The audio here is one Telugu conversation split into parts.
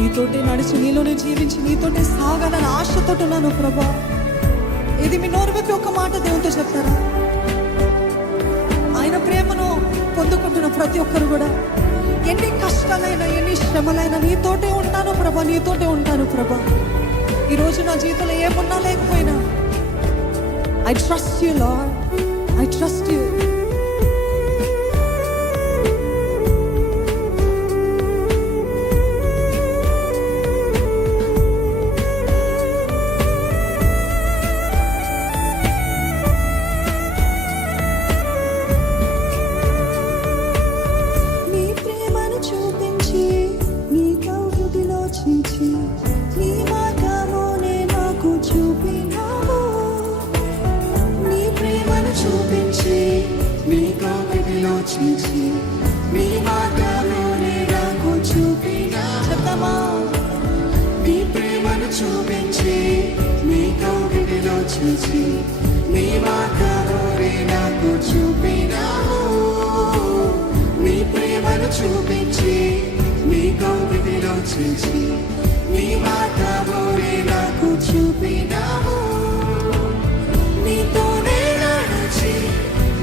నీతోటే నడిచి నీలోనే జీవించి నీతోటే సాగాలని ఆశతో ఉన్నాను ప్రభా. ఇది మీ నోరు విప్పి ఒక మాట దేవునితో చెప్తారా? ఆయన ప్రేమను పొందుకుంటున్న ప్రతి ఒక్కరు కూడా ఎన్ని కష్టాలైనా ఎన్ని శ్రమలైనా నీతోటే ఉంటాను ప్రభా, నీతోటే ఉంటాను ప్రభా. ఈరోజు నా జీవితంలో ఏమున్నా లేకపోయినా I trust you, Lord. I trust you. నీ ప్రేమను చూపించి నీ కౌగిలిలో చించి నీ మార్గమునే నాకు చూపినావు. చూపించి నీ కౌగిలిలో చించి నీ మార్గమునే నాకు చూపినావు. నీ ప్రేమను చూపించి నీ కౌగిలిలో చించి నీ మార్గమునే నాకు చూపినావు. నీ ప్రేమను చూపించి నీ కౌగిలిలో చించి నీ మార్గమునే నాకు చూపినావు. నీతోనే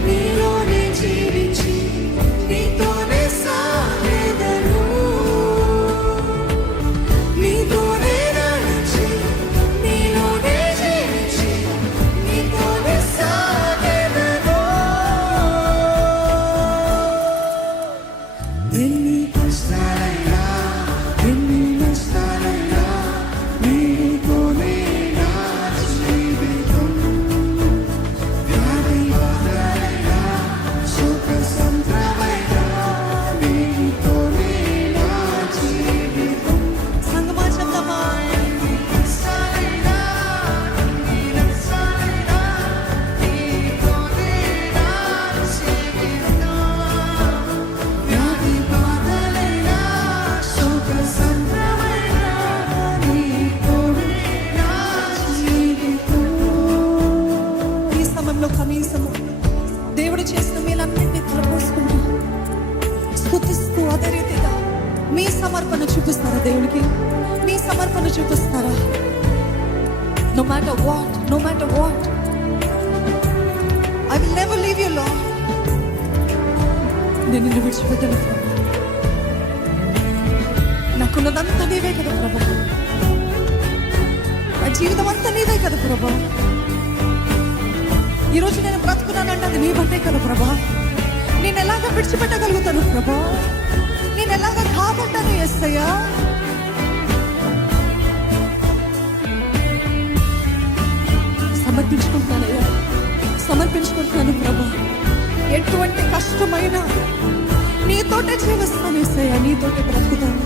నీలోనే జీవించి నీతోనే సాగెదను. నీతోనే నడిచి నీలోనే జీవించి నీతోనే సాగెదను. ఎన్ని కష్టాలైనా ఎన్ని నష్టాలైనా నీతోనే నా జీవితం. కనీసము దేవుడు చేసిన మీలన్నింటినీ తలపోసుకుంటూ స్తుతిస్తూ అదే రీతిగా మీ సమర్పణ చూపిస్తారా? దేవునికి మీ సమర్పణ చూపిస్తారా? No matter what, no matter what, I will never leave you lord. నేను నిన్ను విడిచిపెట్టను ప్రభు. నాకున్నదంతా నీవే కదా ప్రభు, నా జీవితం అంతా నీవే కదా ప్రభు. ఈరోజు నేను బ్రతుకున్నానంటే అది నీ బట్టే కదా ప్రభా. నేను ఎలాగ విడిచిపెట్టగలుగుతాను ప్రభా? నేను ఎలాగ కాదంటాను యేసయ్యా? సమర్పించుకుంటానయ్యా, సమర్పించుకుంటాను ప్రభా. ఎటువంటి కష్టమైనా నీతోటే జీవిస్తాను యేసయ్యా, నీతోటే బ్రతుకుతాను.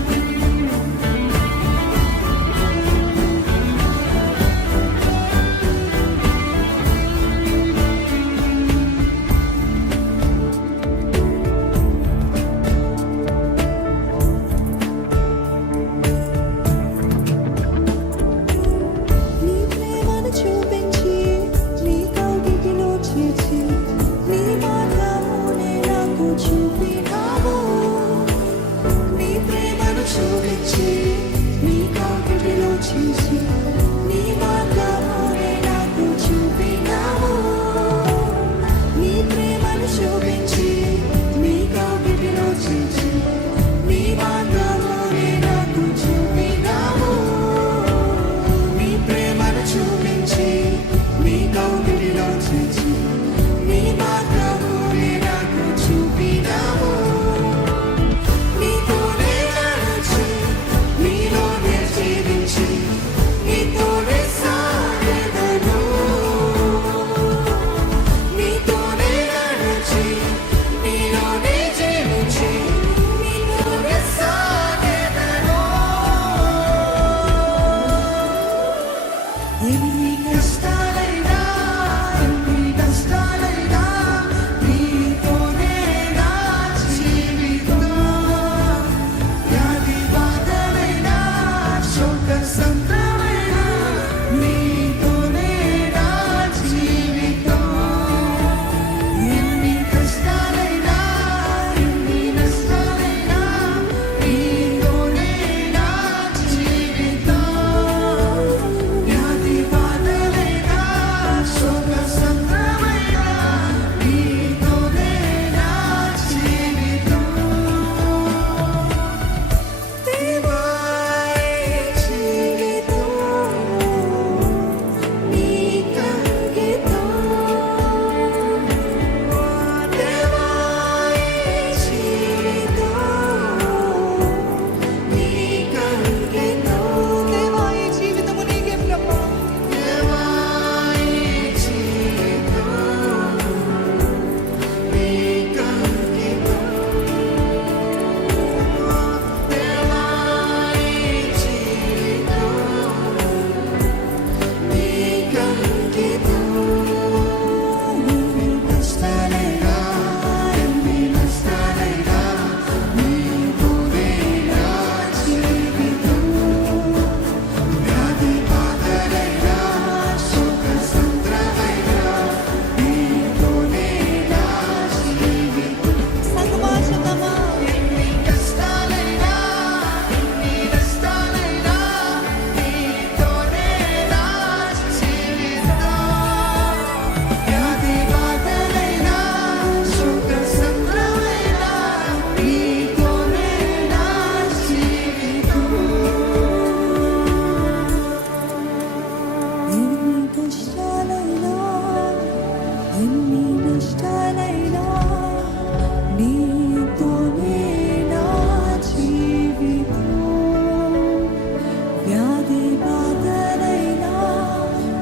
వ్యాధి బాధలైనా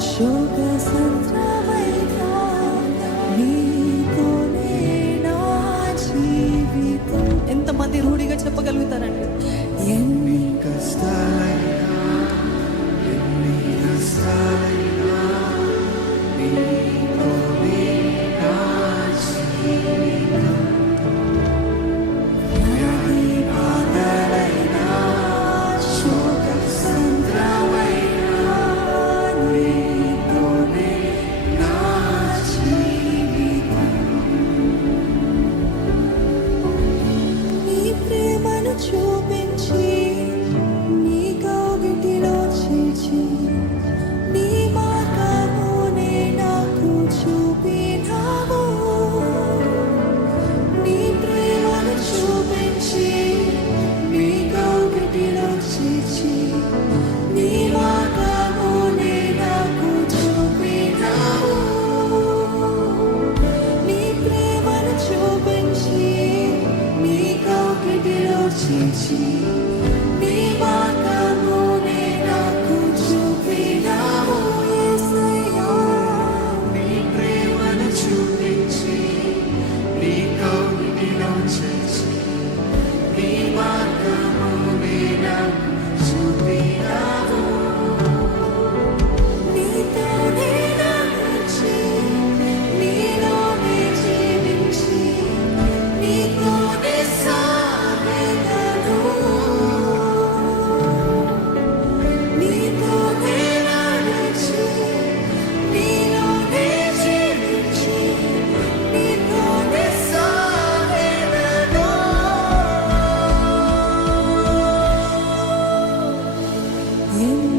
శోక సంద్రమైనా నీతోనే నా జీవితం. ఎంతమంది రూఢిగా చెప్పగలుగుతారండి? ఎన్ని కష్టాలైనా ఎన్ని నష్టాలైనా నీతోనే నా జీవితం. వ్యాధి బాధలైనా శోక సంద్రమైనా నీతోనే నా జీవితం. నీ ప్రేమను చూపించి నీ కౌగిటిలో చేర్చి నీ మార్గమునే నాకు చూపినావు. నీ ప్రేమను చూపించి నీ కౌగిటిలో చేర్చి నీ మార్గమునే నాకు చూపినావు. నీ ప్రేమను చూపించి నీ కౌగిటిలో చేర్చి నీ మార్గమునే నాకు చూపినావు. యేసయ్యా, నీ ప్రేమను చూపించి నీ కౌగిటిలో చేర్చి నీ మార్గమునే నాకు చూపినావు. నీతోనే నడిచి నీలోనే జీవించి నీతోనే సాగెదను. నీతోనే నడిచి నీలోనే జీవించి నీతోనే సాగెదను. ఎన్ని